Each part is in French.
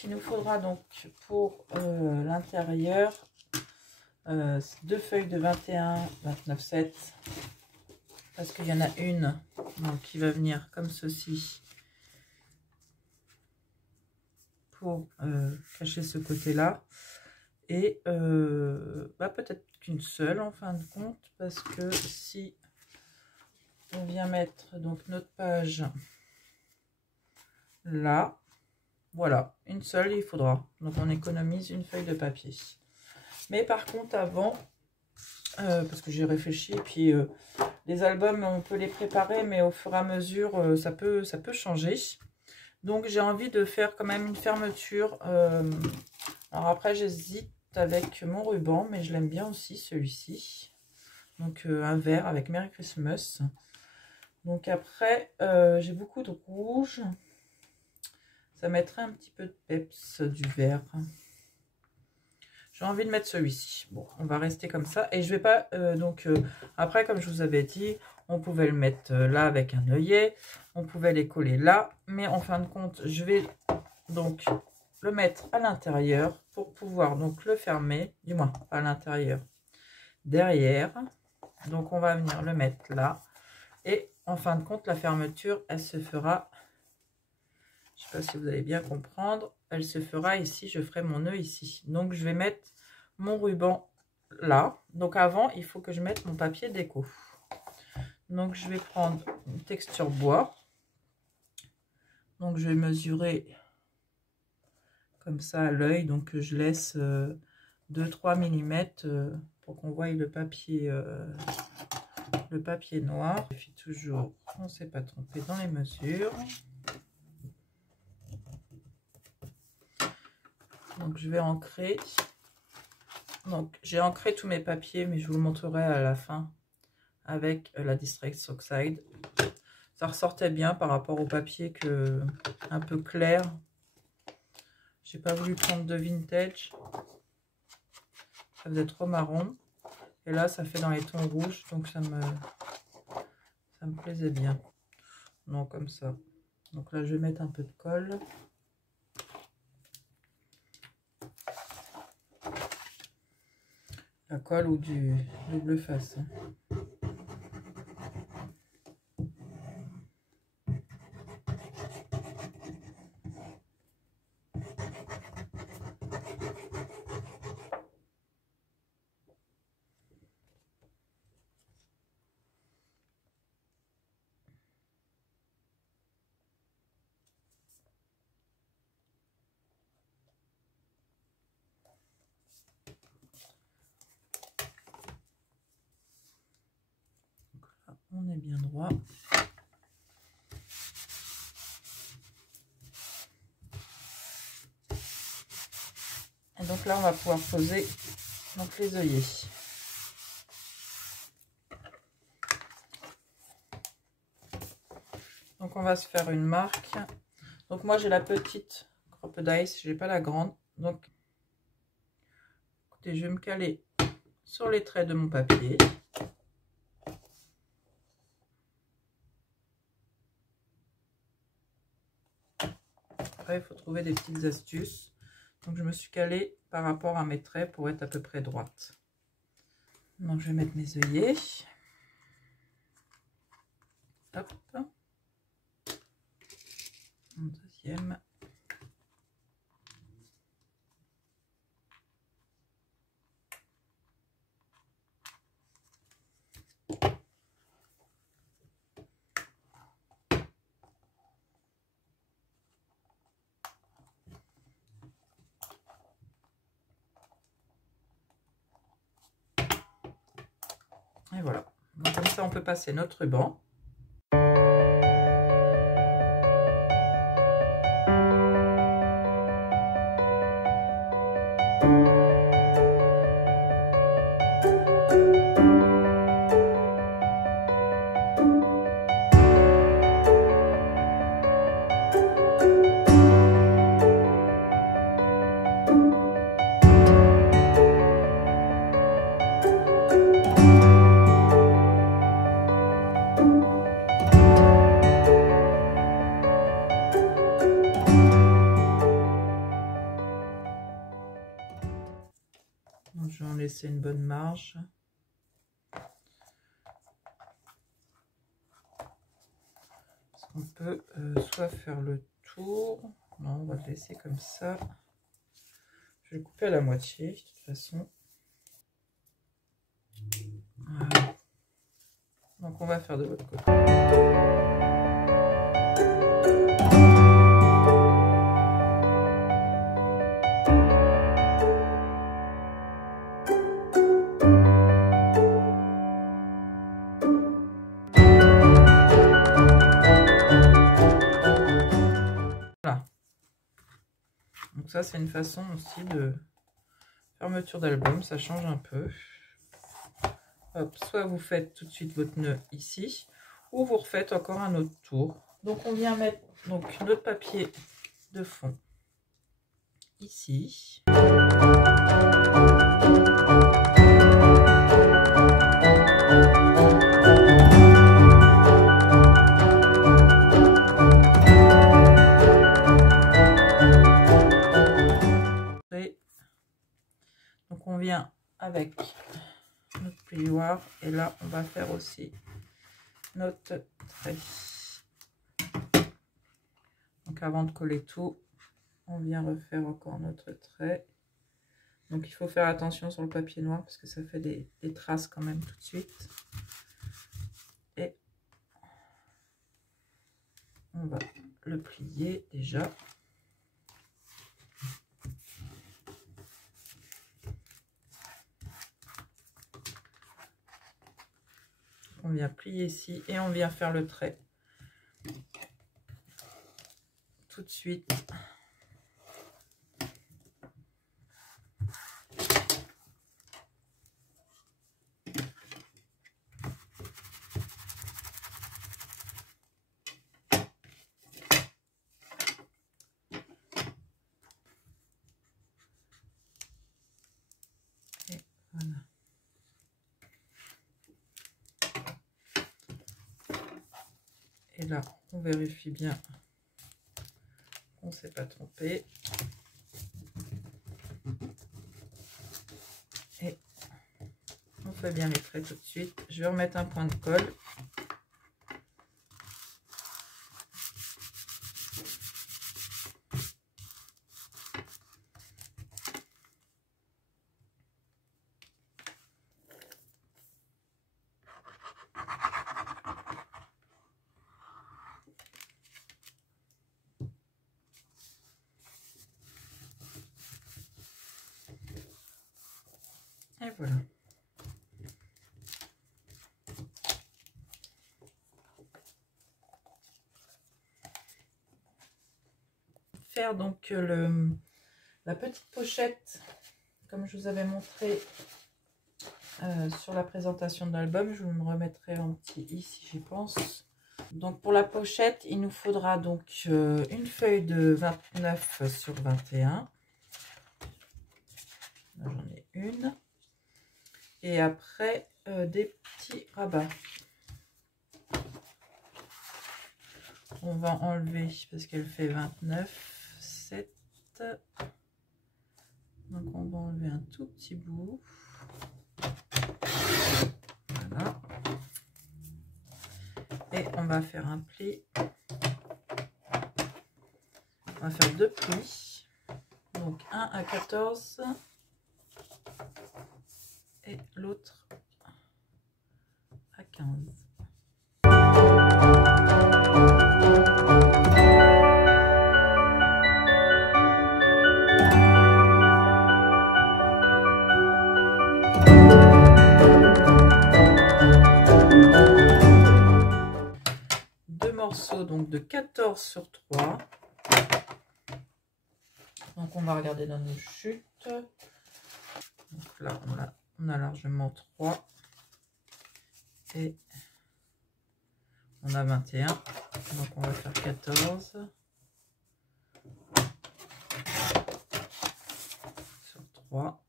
Donc il nous faudra donc pour l'intérieur 2 feuilles de 21, 29,7 parce qu'il y en a une donc, qui va venir comme ceci pour cacher ce côté là et peut-être qu'une seule en fin de compte, parce que si on vient mettre donc notre page là, voilà, une seule il faudra, donc on économise une feuille de papier. Mais par contre avant, parce que j'ai réfléchi, et puis les albums on peut les préparer, mais au fur et à mesure ça peut changer. Donc j'ai envie de faire quand même une fermeture. Alors après j'hésite avec mon ruban, mais je l'aime bien aussi celui-ci. Donc un vert avec Merry Christmas. Donc après j'ai beaucoup de rouge. Ça mettrait un petit peu de peps du vert. J'ai envie de mettre celui-ci. Bon, on va rester comme ça. Et je vais pas... après, comme je vous avais dit, on pouvait le mettre là avec un œillet. On pouvait les coller là. Mais en fin de compte, je vais donc le mettre à l'intérieur pour pouvoir donc le fermer. Du moins, à l'intérieur. Derrière. Donc, on va venir le mettre là. Et en fin de compte, la fermeture, elle se fera... Je ne sais pas si vous allez bien comprendre. Elle se fera ici. Je ferai mon nœud ici. Donc, je vais mettre mon ruban là. Donc, avant, il faut que je mette mon papier déco. Donc, je vais prendre une texture bois. Donc, je vais mesurer comme ça à l'œil. Donc, je laisse 2-3 mm pour qu'on voie le papier noir. Je fais toujours, on ne s'est pas trompé dans les mesures. Donc je vais ancrer. Donc j'ai ancré tous mes papiers, mais je vous le montrerai à la fin avec la Distress Oxide. Ça ressortait bien par rapport au papier un peu clair. J'ai pas voulu prendre de vintage. Ça faisait trop marron. Et là ça fait dans les tons rouges, donc ça me plaisait bien. Donc comme ça. Donc là je vais mettre un peu de colle. La colle ou du double face. On est bien droit. Et donc là, on va pouvoir poser donc les œillets. Donc on va se faire une marque. Donc moi j'ai la petite Crop-A-Dice, j'ai pas la grande. Donc écoutez, je vais me caler sur les traits de mon papier. Après, il faut trouver des petites astuces. Donc, je me suis calée par rapport à mes traits pour être à peu près droite. Donc, je vais mettre mes œillets. Hop. Mon deuxième. Et voilà. Donc, comme ça, on peut passer notre ruban. Donc, je vais en laisser une bonne marge. On peut soit faire le tour. Non, on va le laisser comme ça. Je vais le couper à la moitié, de toute façon. Voilà. Donc, on va faire de l'autre côté. Voilà. Donc ça, c'est une façon aussi de fermeture d'album. Ça change un peu. Hop, soit vous faites tout de suite votre nœud ici, ou vous refaites encore un autre tour. Donc on vient mettre donc notre papier de fond ici. Et donc on vient avec notre plioir et là on va faire aussi notre trait. Donc avant de coller tout, on vient refaire encore notre trait. Donc il faut faire attention sur le papier noir parce que ça fait des traces quand même tout de suite. Et on va le plier déjà. On vient plier ici et on vient faire le trait tout de suite. Et voilà. Et là, on vérifie bien qu'on ne s'est pas trompé. Et on fait bien les traits tout de suite. Je vais remettre un point de colle. Et voilà. Faire donc la petite pochette comme je vous avais montré sur la présentation de l'album. Je vous me remettrai en petit i si j'y pense. Donc pour la pochette, il nous faudra donc une feuille de 29 sur 21. J'en ai une. Et après, des petits rabats. On va enlever, parce qu'elle fait 29, 7. Donc on va enlever un tout petit bout. Voilà. Et on va faire un pli. On va faire deux plis. Donc un à 14. Et l'autre à 15. Deux morceaux donc de 14 sur 3. Donc on va regarder dans nos chutes. Donc là on a largement 3 et on a 21, donc on va faire 14 sur 3.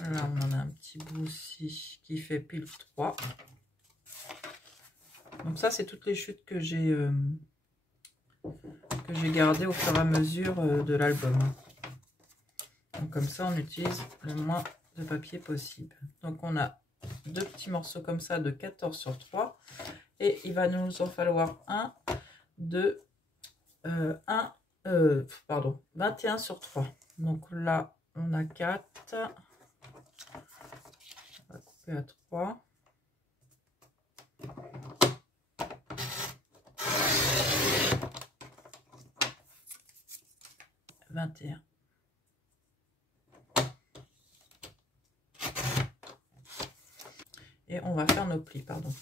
Là on en a un petit bout aussi qui fait pile 3. Donc ça c'est toutes les chutes que j'ai que j'ai gardé au fur et à mesure de l'album. Donc comme ça, on utilise le moins de papier possible. Donc on a 2 petits morceaux comme ça de 14 sur 3. Et il va nous en falloir 21 sur 3. Donc là, on a 4. On va couper à 3. Et on va faire nos plis, pardon.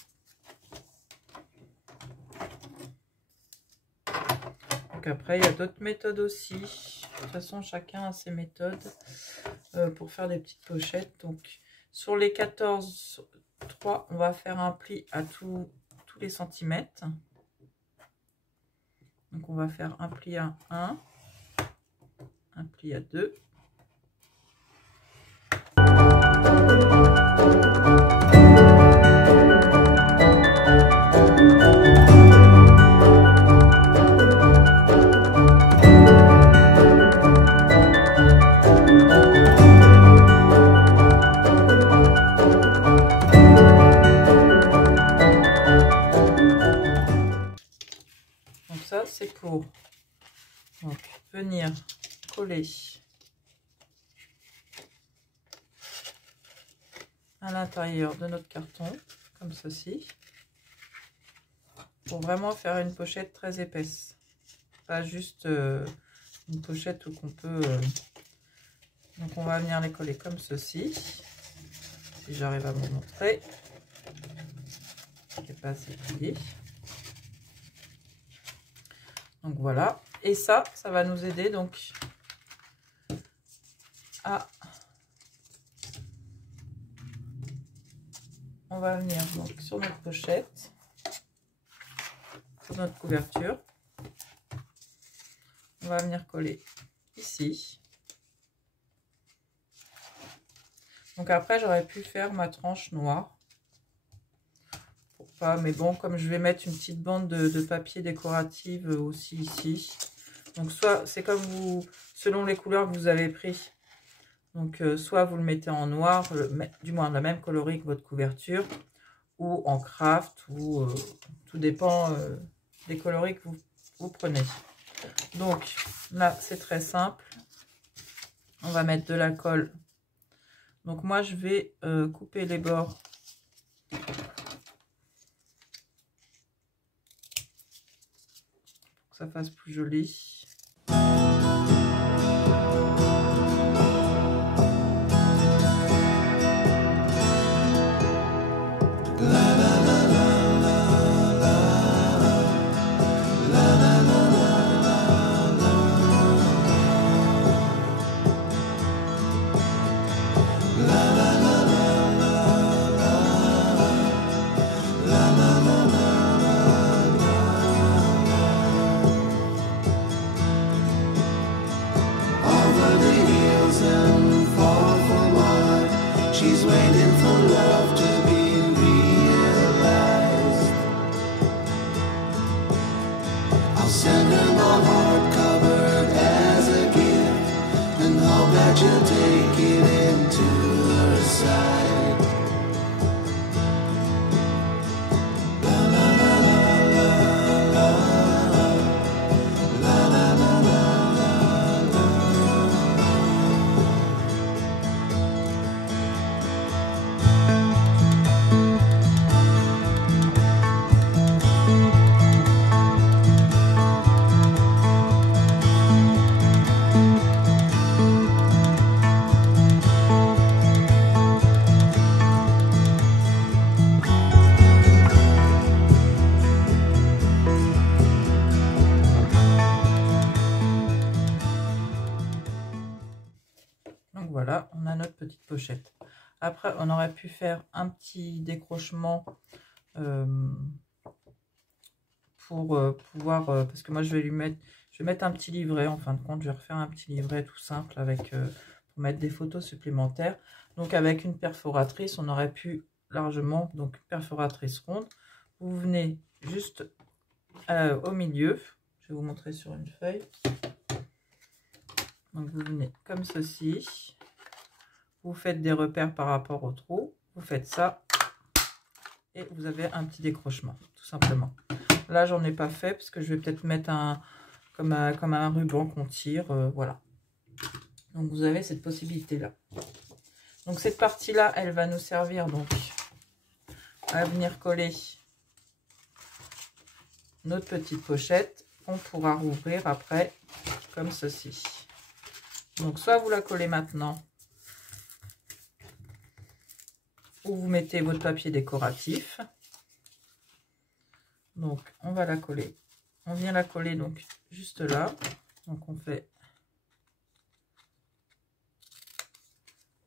Donc après, il y a d'autres méthodes aussi. De toute façon, chacun a ses méthodes pour faire des petites pochettes. Donc, sur les 14, 3, on va faire un pli à tous les centimètres. Donc, on va faire un pli à 1, un pli à 2. C'est pour donc, venir coller à l'intérieur de notre carton comme ceci, pour vraiment faire une pochette très épaisse, pas juste une pochette où qu'on peut donc on va venir les coller comme ceci, si j'arrive à vous montrer, qui n'est pas assez plié. Donc voilà, et ça va nous aider donc à... On va venir donc sur notre pochette, sur notre couverture. On va venir coller ici. Donc après, j'aurais pu faire ma tranche noire. Pas, mais bon, comme je vais mettre une petite bande de papier décorative aussi ici. Donc soit c'est comme vous, selon les couleurs que vous avez pris. Donc soit vous le mettez en noir, du moins la même coloris que votre couverture, ou en craft, ou tout dépend des coloris que vous prenez. Donc là c'est très simple. On va mettre de la colle. Donc moi je vais couper les bords. Ça fasse plus joli. She's waiting for love to be realized. I'll send her my heart covered as a gift, and hope that you'll take it into her side. La la la la la la la la la la. Donc voilà, on a notre petite pochette. Après, on aurait pu faire un petit décrochement pour pouvoir... parce que moi, je vais mettre un petit livret. En fin de compte, je vais refaire un petit livret tout simple avec pour mettre des photos supplémentaires. Donc avec une perforatrice, on aurait pu largement, donc perforatrice ronde. Vous venez juste au milieu. Je vais vous montrer sur une feuille. Donc vous venez comme ceci. Vous faites des repères par rapport au trou. Vous faites ça. Et vous avez un petit décrochement, tout simplement. Là, j'en ai pas fait parce que je vais peut-être mettre comme un ruban qu'on tire. Voilà. Donc vous avez cette possibilité-là. Donc cette partie-là, elle va nous servir donc à venir coller notre petite pochette qu'on pourra rouvrir après comme ceci. Donc soit vous la collez maintenant ou vous mettez votre papier décoratif. Donc on va la coller. On vient la coller donc juste là. Donc on fait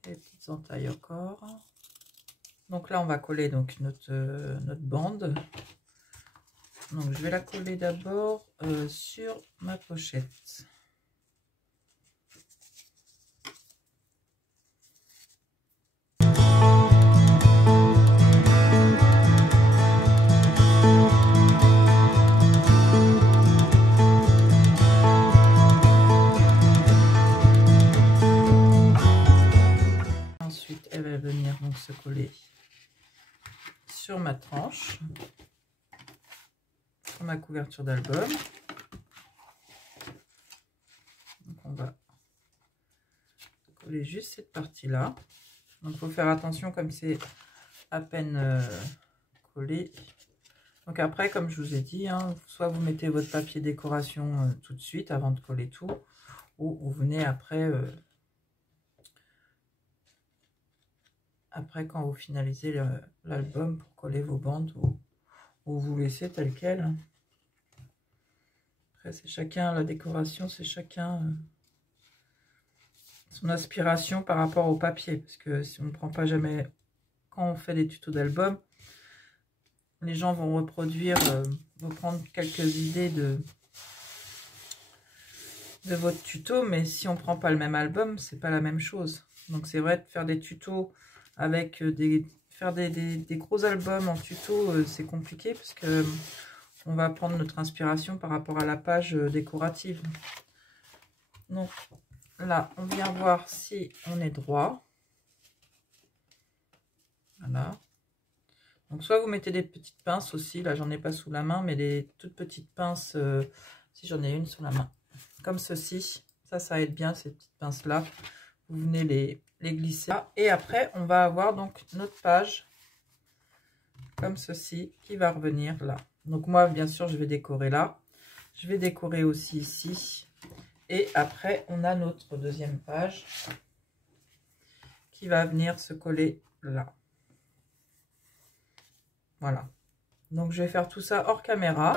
les petites entailles au corps. Donc là on va coller donc notre bande. Donc je vais la coller d'abord sur ma pochette. Ensuite elle va venir donc se coller sur ma tranche, sur ma couverture d'album. Donc on va coller juste cette partie là. Donc il faut faire attention comme c'est à peine collé. Donc après, comme je vous ai dit, hein, soit vous mettez votre papier décoration tout de suite avant de coller tout, ou vous venez après quand vous finalisez l'album pour coller vos bandes, ou vous laissez tel quel. Après c'est chacun, la décoration c'est chacun son inspiration par rapport au papier, parce que si on ne prend pas jamais, quand on fait des tutos d'album, les gens vont reproduire, vont prendre quelques idées de votre tuto, mais si on prend pas le même album, c'est pas la même chose. Donc c'est vrai de faire des tutos avec faire des gros albums en tuto, c'est compliqué parce que on va prendre notre inspiration par rapport à la page décorative. Donc là, on vient voir si on est droit. Voilà. Donc soit vous mettez des petites pinces aussi, là j'en ai pas sous la main, mais des toutes petites pinces, si j'en ai une sous la main, comme ceci, ça aide bien ces petites pinces là, vous venez les glisser là. Et après on va avoir donc notre page, comme ceci, qui va revenir là. Donc moi bien sûr je vais décorer là, je vais décorer aussi ici, et après on a notre deuxième page qui va venir se coller là. Voilà, donc je vais faire tout ça hors caméra.